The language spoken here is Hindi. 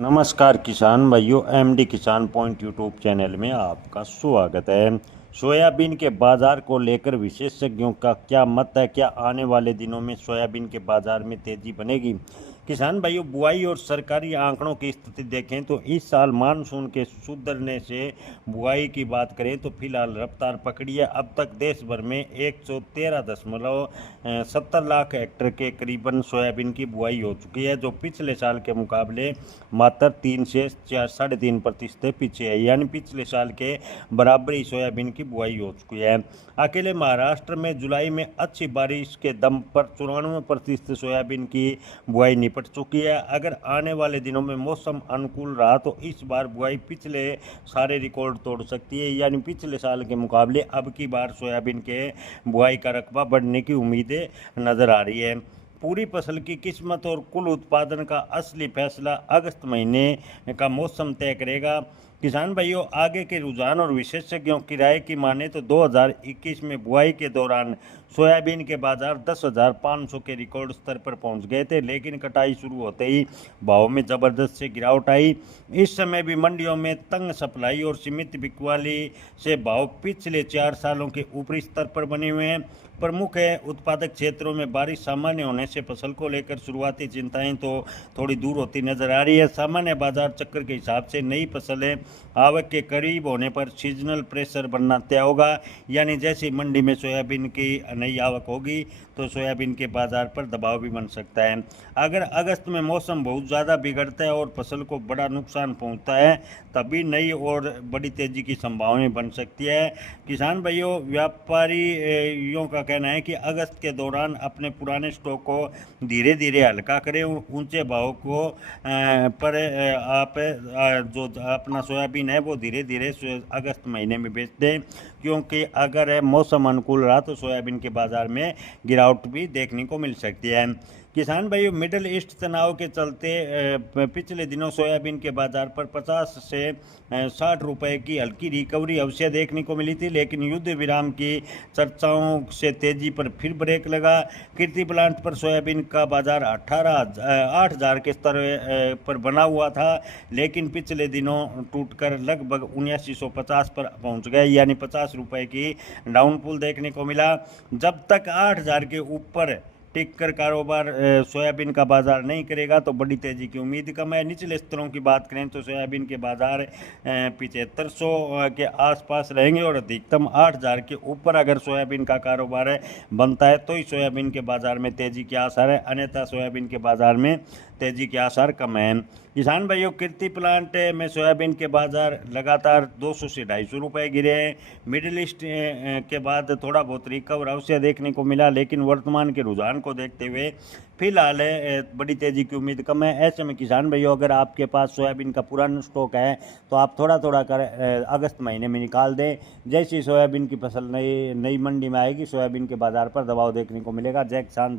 नमस्कार किसान भाइयों, एमडी किसान पॉइंट यूट्यूब चैनल में आपका स्वागत है। सोयाबीन के बाजार को लेकर विशेषज्ञों का क्या मत है? क्या आने वाले दिनों में सोयाबीन के बाजार में तेजी बनेगी? किसान भाइयों, बुआई और सरकारी आंकड़ों की स्थिति देखें तो इस साल मानसून के सुधरने से बुआई की बात करें तो फिलहाल रफ्तार पकड़ी है। अब तक देश भर में 113.70 लाख हेक्टेयर के करीबन सोयाबीन की बुआई हो चुकी है, जो पिछले साल के मुकाबले मात्र 3 से 3.5% पीछे है। यानी पिछले साल के बराबर ही सोयाबीन की बुआई हो चुकी है। अकेले महाराष्ट्र में जुलाई में अच्छी बारिश के दम पर 94% सोयाबीन की बुआई निपट चुकी है। अगर आने वाले दिनों में मौसम अनुकूल रहा तो इस बार बुआई पिछले सारे रिकॉर्ड तोड़ सकती है। यानी पिछले साल के मुकाबले अब की बार सोयाबीन के बुआई का रकबा बढ़ने की उम्मीदें नज़र आ रही है। पूरी फसल की किस्मत और कुल उत्पादन का असली फैसला अगस्त महीने का मौसम तय करेगा। किसान भाइयों, आगे के रुझान और विशेषज्ञों की राय की माने तो 2021 में बुआई के दौरान सोयाबीन के बाजार 10,500 के रिकॉर्ड स्तर पर पहुंच गए थे, लेकिन कटाई शुरू होते ही भाव में ज़बरदस्त से गिरावट आई। इस समय भी मंडियों में तंग सप्लाई और सीमित बिकवाली से भाव पिछले 4 सालों के ऊपरी स्तर पर बने हुए हैं। प्रमुख उत्पादक क्षेत्रों में बारिश सामान्य होने से फसल को लेकर शुरुआती चिंताएं तो थोड़ी दूर होती नजर आ रही है। सामान्य बाजार चक्र के हिसाब से नई फसलें आवक के करीब होने पर सीजनल प्रेशर बनना तय होगा। यानी जैसे मंडी में सोयाबीन की नई आवक होगी तो सोयाबीन के बाजार पर दबाव भी बन सकता है। अगर अगस्त में मौसम बहुत ज़्यादा बिगड़ता है और फसल को बड़ा नुकसान पहुंचता है, तभी नई और बड़ी तेजी की संभावनाएं बन सकती है। किसान भाइयों, व्यापारियों का कहना है कि अगस्त के दौरान अपने पुराने स्टॉक को धीरे धीरे हल्का करें। ऊंचे भाव को पर आप जो अपना सोयाबीन है वो धीरे धीरे अगस्त महीने में बेच दें, क्योंकि अगर मौसम अनुकूल रहा तो सोयाबीन के बाज़ार में गिरावट भी देखने को मिल सकती है। किसान भाइयों, मिडल ईस्ट तनाव के चलते पिछले दिनों सोयाबीन के बाजार पर 50 से 60 रुपए की हल्की रिकवरी अवश्य देखने को मिली थी, लेकिन युद्ध विराम की चर्चाओं से तेजी पर फिर ब्रेक लगा। कीर्ति प्लांट पर सोयाबीन का बाजार 8,000 के स्तर पर बना हुआ था, लेकिन पिछले दिनों टूटकर लगभग 7950 पर पहुंच गए। यानी 50 रुपए की डाउनफॉल देखने को मिला। जब तक 8,000 के ऊपर टिक कर कारोबार सोयाबीन का बाजार नहीं करेगा तो बड़ी तेजी की उम्मीद कम है। निचले स्तरों की बात करें तो सोयाबीन के बाजार 7500 के आसपास रहेंगे और अधिकतम 8,000 के ऊपर अगर सोयाबीन का कारोबार बनता है तो ही सोयाबीन के बाजार में तेजी के आसार है, अन्यथा सोयाबीन के बाजार में तेजी के आसार कम हैं। किसान भाइयों, कीर्ति प्लांट में सोयाबीन के बाजार लगातार 200 से 250 रुपये गिरे हैं। मिडिल ईस्ट के बाद थोड़ा बहुत रिकवर अवश्य देखने को मिला, लेकिन वर्तमान के रुझान को देखते हुए फिलहाल बड़ी तेजी की उम्मीद कम है। ऐसे में किसान भाइयों, अगर आपके पास सोयाबीन का पुराना स्टॉक है तो आप थोड़ा थोड़ा कर अगस्त महीने में निकाल दें। जैसी सोयाबीन की फसल नई मंडी में आएगी, सोयाबीन के बाजार पर दबाव देखने को मिलेगा। जय किसान।